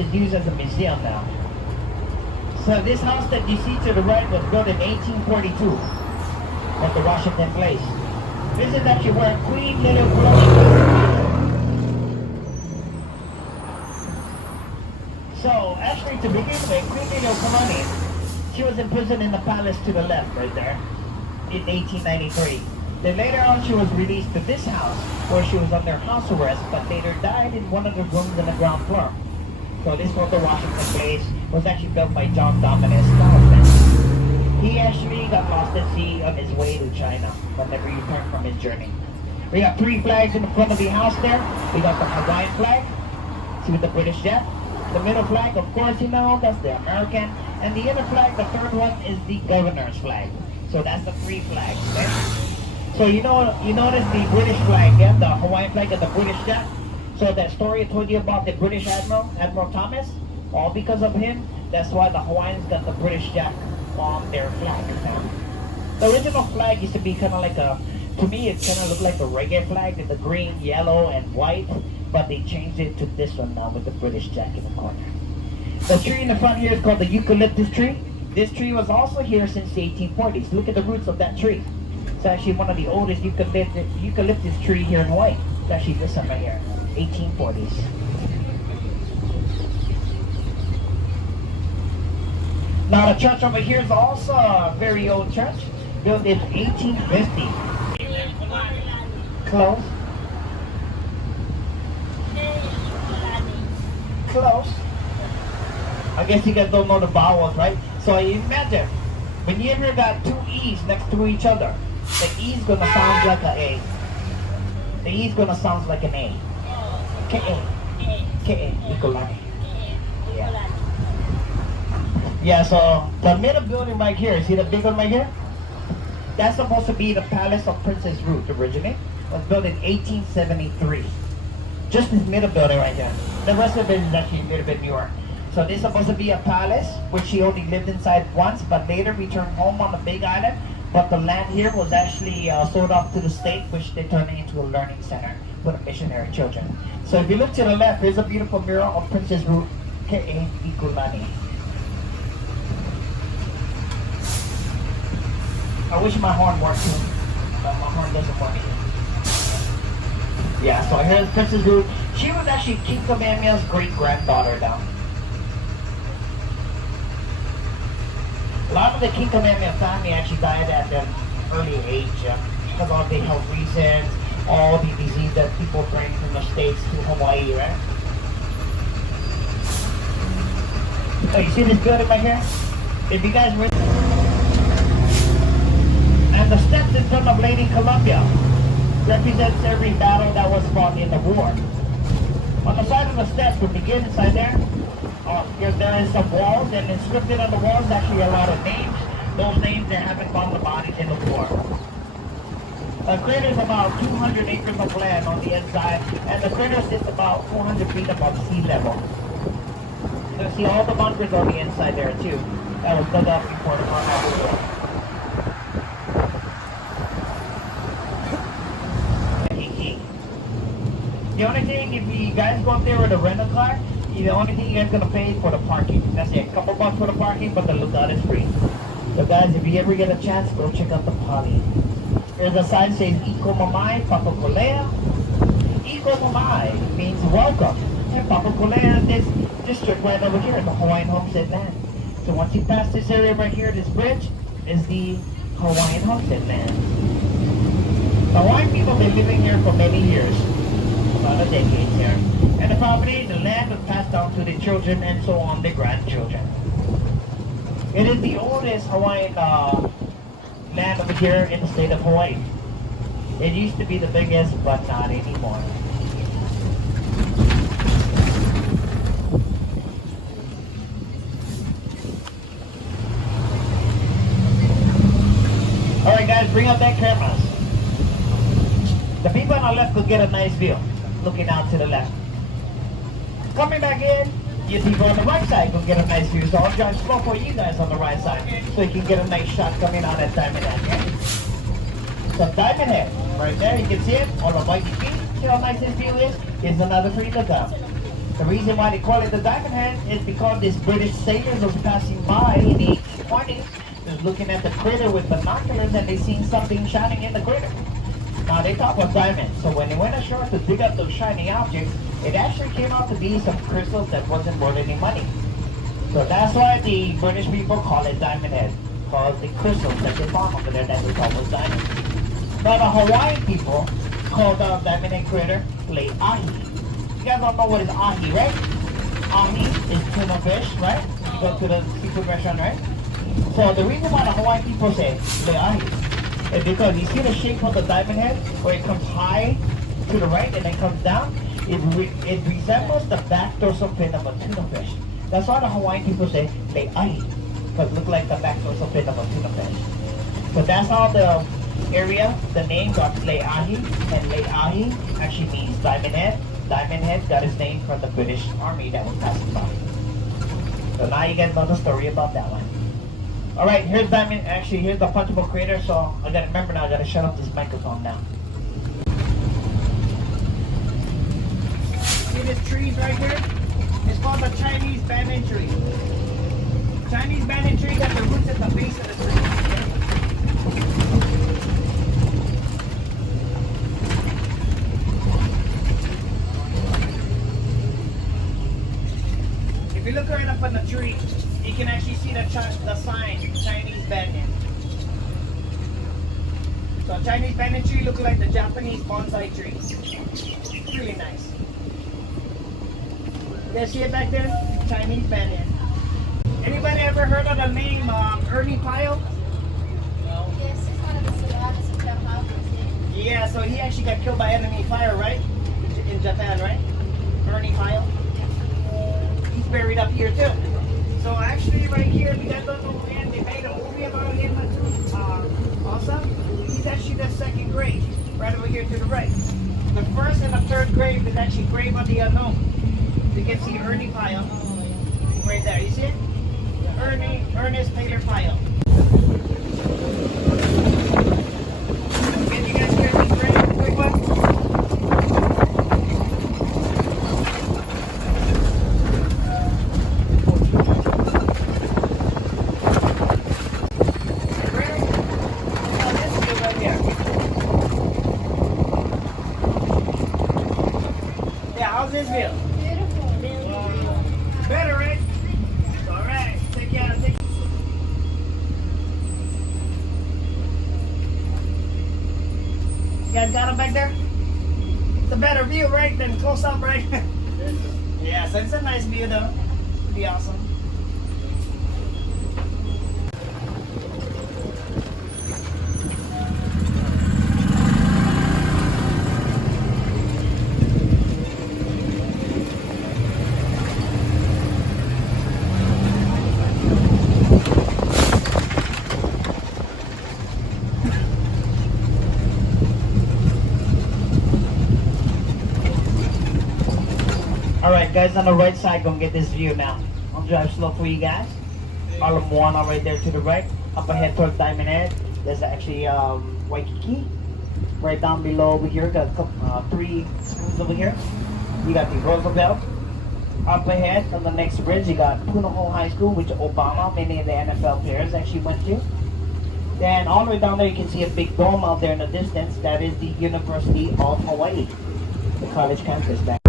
is used as a museum now. So this house that you see to the right was built in 1842 at the Washington Place. This is actually where Queen Little So actually, to begin with, Queen Little Colony, she was imprisoned in the palace to the left right there in 1893. Then later on she was released to this house where she was under house arrest, but later died in one of the rooms on the ground floor. So this was the Washington Place, was actually built by John Dominus Donaldson. He actually got lost at sea on his way to China, but never returned from his journey. We got 3 flags in the front of the house there. We got the Hawaiian flag, see with the British jet. The middle flag, of course, you know, that's the American. And the other flag, the third one, is the governor's flag. So that's the 3 flags, okay? So you notice the British flag, yeah? The Hawaiian flag and the British jet. So that story I told you about the British Admiral, Admiral Thomas, all because of him, that's why the Hawaiians got the British jack on their flag. The original flag used to be kind of like to me it kind of looked like the reggae flag in the green, yellow, and white, but they changed it to this one now with the British jack in the corner. The tree in the front here is called the eucalyptus tree. This tree was also here since the 1840s. Look at the roots of that tree. It's actually one of the oldest eucalyptus tree here in Hawaii. It's actually this one right here, 1840s. Now the church over here is also a very old church, built in 1850. Close. Close. I guess you guys don't know the vowels, right? So imagine, when you ever got 2 E's next to each other, the E is gonna sound like an A. The E is gonna sound like an A. K-A. K-A. Nikolani. Yeah. Yeah, so the middle building right here, see the big one right here? That's supposed to be the Palace of Princess Ruth originally. It was built in 1873. Just this middle building right here. The rest of it is actually a little bit newer. So this is supposed to be a palace, which she only lived inside once, but later returned home on the Big Island. But the land here was actually sold off to the state, which they turned it into a learning center for the missionary children. So if you look to the left, there's a beautiful mural of Princess Ruth, K.A. Ikulani. I wish my horn worked too, but my horn doesn't work. Yeah, so here's Princess Ruth. She was actually King Kamehameha's great-granddaughter down. A lot of the King Kamehameha family actually died at an early age because of the health reasons, all the disease that people bring from the States to Hawaii, right? Oh, you see this building right here? If you guys were... And the steps in front of Lady Columbia represents every battle that was fought in the war. On the side of the steps, when you get inside there is some walls, and inscripted on the walls is actually a lot of names. Those names that haven't gone to bodies in the war. The crater is about 200 acres of land on the inside, and the crater sits about 400 feet above sea level. You see all the bunkers on the inside there too. That was dug up before the war. The only thing, if you guys go up there with a rental car, the only thing you guys gonna pay is for the parking. That's it, a couple bucks for the parking, but the lookout is free. So guys, if you ever get a chance, go check out the poly. There's a sign saying Iko Mamai, Papakolea. Iko Mamai means welcome. And Papakolea is this district right over here, the Hawaiian homestead land. So once you pass this area right here, this bridge is the Hawaiian homestead land. The Hawaiian people have been living here for many years. About a decade here. And the property, the land was passed down to the children and so on the grandchildren. It is the oldest Hawaiian land over here in the state of Hawaii. It used to be the biggest, but not anymore. Alright guys, bring up that cameras. The people on the left could get a nice view, looking out to the left. Coming back in, you people on the right side could get a nice view. So I'll drive slow for you guys on the right side, so you can get a nice shot coming out at Diamond Head. Okay? So Diamond Head, right there, you can see it on the white feet. See how nice this view is? Here's another free lookout. The reason why they call it the Diamond Head is because these British sailors was passing by in the 1820s, was looking at the crater with binoculars, and they seen something shining in the crater. Now they thought it was diamonds, so when they went ashore to dig up those shiny objects, it actually came out to be some crystals that wasn't worth any money. So that's why the British people call it Diamond Head, because the crystals that they found over there that they thought was diamonds. Now the Hawaiian people call the Diamond Head crater Le'ahi. You guys don't know what is ahi, right? Ahi is tuna fish, right? You go to the seafood restaurant, right? So the reason why the Hawaiian people say Le'ahi is because you see the shape of the diamond head where it comes high to the right and then comes down? It resembles the back dorsal fin of a tuna fish. That's why the Hawaiian people say Le'ahi, because it looks like the back dorsal fin of a tuna fish. So that's how the area, the name got Le'ahi, and Le'ahi actually means diamond head. Diamond Head got its name from the British Army that was passing by. So now you guys know the story about that one. Alright, here's Diamond, actually here's the punchable crater, so I gotta remember now, I gotta shut off this microphone now. See this trees right here? It's called the Chinese banyan tree. Chinese banyan tree got the roots at the base of the tree. If you look right up on the tree, you can actually see the sign, Chinese banyan. So Chinese banyan tree look like the Japanese bonsai tree. Really nice. You guys see it back there? Chinese banyan. Anybody ever heard of the name Ernie Pyle? Yes, he's one of the survivors of Japan. Yeah, so he actually got killed by enemy fire, right? In Japan, right? Ernie Pyle. Buried up here too. So actually right here we got the little man, they made a movie about him also. He's actually the second grave, right over here to the right. The first and the third grave is actually grave of the unknown. You can see Ernie Pyle right there, you see it? Ernest Taylor Pyle. Can you guys hear this grave? Quick one? How's this feel? Beautiful. Better, right? Alright, take care. You guys got him back there? It's a better view, right? Than close up, right? Yeah, so it's a nice view though. Pretty awesome. Alright guys, on the right side, gonna get this view now. I'll drive slow for you guys. All Moana right there to the right. Up ahead towards Diamond Head, there's actually Waikiki. Right down below over here, got a couple, 3 schools over here. You got the Roosevelt. Up ahead on the next bridge, you got Punahou High School, which Obama, many of the NFL players actually went to. Then all the way down there, you can see a big dome out there in the distance. That is the University of Hawaii, the college campus back.